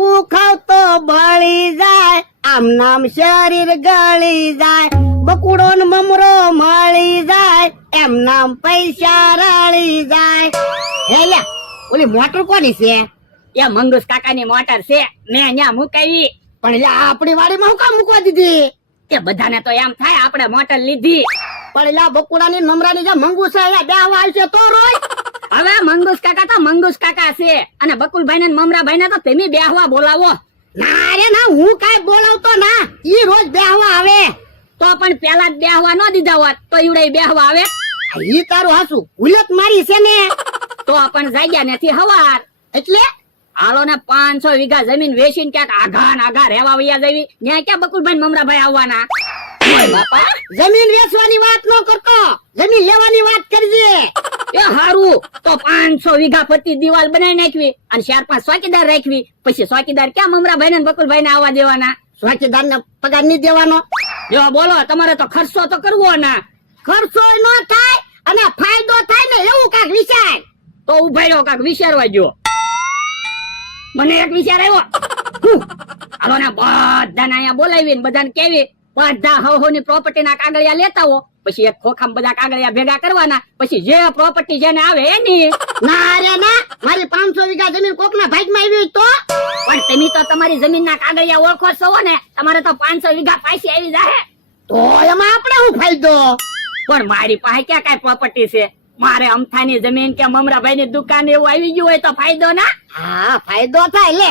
તીખું ખાવ તો બળી જાય, આમ નામ શરીર ગળી જાય, બકુડો ને મમરો મળી જાય, એમ નામ પૈસા રળી જાય. હે લ્યા, ઓલી મોટર કોની છે? એ મંગુસ કાકાની મોટર છે, મેં અહીંયા મુકાવી. પણ લ્યા આપણી વાડીમાં હું કામ મૂકવા દીધી? કે બધાને તો એમ થાય આપણે મોટર લીધી. પણ લ્યા બકુડાની નમરાની જે મંગુસ છે અહીંયા બેહવા આવશે તો રોય. હવે મંગુસ કાકા તો મંગુસ કાકા છે, અને બકુલભાઈ ને મમરાભાઈ ને તો તમે બેહવા બોલાવો. ના રે ના, હું કાઈ બોલાવતો ના, ઈ રોજ બેહવા આવે. તો પણ પેલા જ બેહવા ન દીધા હોત તો ઈવડે બેહવા આવે. ઈ તારું હાસુ ભૂલત મારી છે ને. તો પણ જાગ્યા નથી હવાર. એટલે હાલો ને 500 વીઘા જમીન વેચીને ક્યાંક આઘા ને આઘા રહેવા વયા જવી. ત્યાં ક્યાં બકુલભાઈ ને મમરાભાઈ આવવાના? બાપા, જમીન વેચવાની વાત ન કરતો, જમીન લેવાની વાત કરજે. એ હારું, તો 500 વીઘા પતિ દિવાલ બનાવી નાખવી અને 4-5 ચોકીદાર રાખવી. પછી ચોકીદાર ક્યાં મમરાભાઈ ને બકુલભાઈ ને આવવા દેવાના? ચોકીદાર ને પગાર નહીં દેવાનો. જો બોલો, તમારે તો ખર્ચો તો કરવો ના. ખર્ચો ન થાય અને ફાયદો થાય ને એવું કાંઈક વિચાર. તો ઉભા રહ્યો, કાંઈક વિચારવા જો. મને એક વિચાર આવ્યો. હાલો ને બધાને અહીંયા બોલાવીને બધાને કેવી, બધા હવ ની પ્રોપર્ટી ના કાગળિયા લેતા હો. પછી એક ખોખામાં બધા કાગળિયા ભેગા કરવાના. પછી જે પ્રોપર્ટી જેને આવે એની. ના રે ના, મારી 500 વીઘા જમીન કોકના ભાગમાં આવી હોય તો? પણ તમે તો તમારી જમીન ના કાગળિયા ઓળખો છો ને, તમારે તો 500 વીઘા પાછી આવી જાય. તો એમાં આપણે શું ફાયદો? પણ મારી પાસે ક્યાં કઈ પ્રોપર્ટી છે? મારે અમથાની જમીન કે મમરાભાઈ ની દુકાન એવું આવી ગયું હોય તો ફાયદો ના? હા, ફાયદો થાય. લે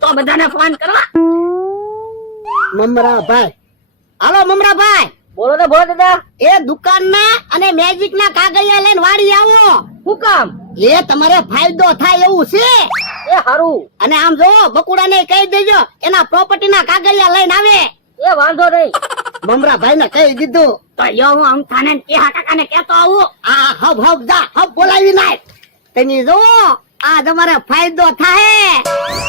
તો બધાને ફોન કરવા. મમરાભાઈ, હાલો મમરાભાઈ. બોલો ને બોલો દાદા. એ દુકાન ના અને મેજિક ના કાગળિયા લઈને વાડી આવો. શું કામ? એ તમારે ફાયદો થાય એવું છે. એ હારું. અને આમ જો બકુડા ને કહી દેજો એના પ્રોપર્ટી ના કાગળિયા લઈને આવે. એ વાંધો નહીં. મમરાભાઈ ને કહી દીધું. તો યો હું અમથાને કેહા કાકા ને કેતો આવું. આ હબ હબ જા, હબ બોલાવી નાખ. તમે જો આ તમારે ફાયદો થાય.